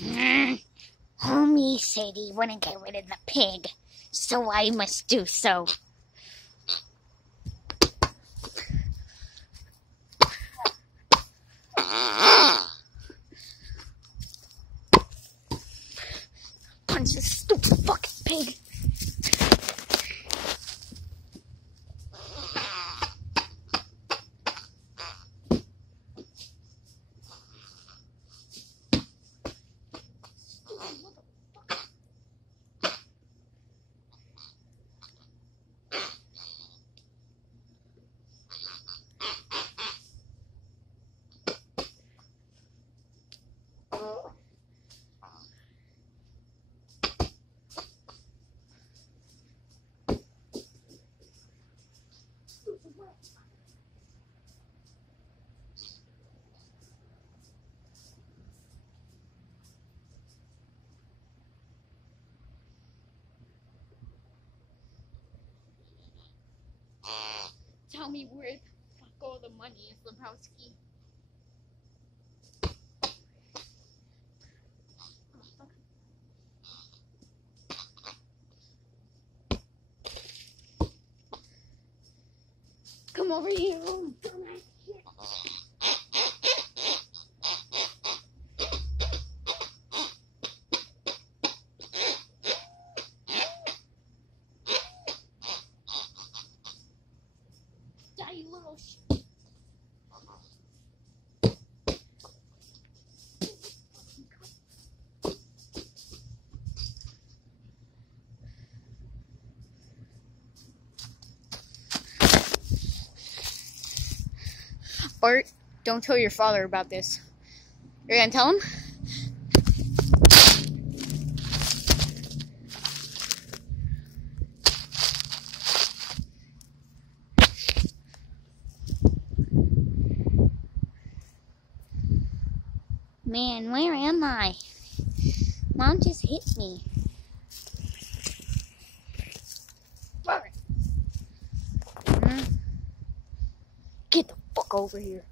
Homie said he wouldn't get rid of the pig, so I must do so. Punch this stupid fucking pig. Tell me where the fuck all the money is, Lebowski. Come over here, oh dumbass shit. Die, you little shit. Bart, don't tell your father about this. You're gonna tell him? Man, where am I? Mom just hit me. Bart. Get the fuck over here.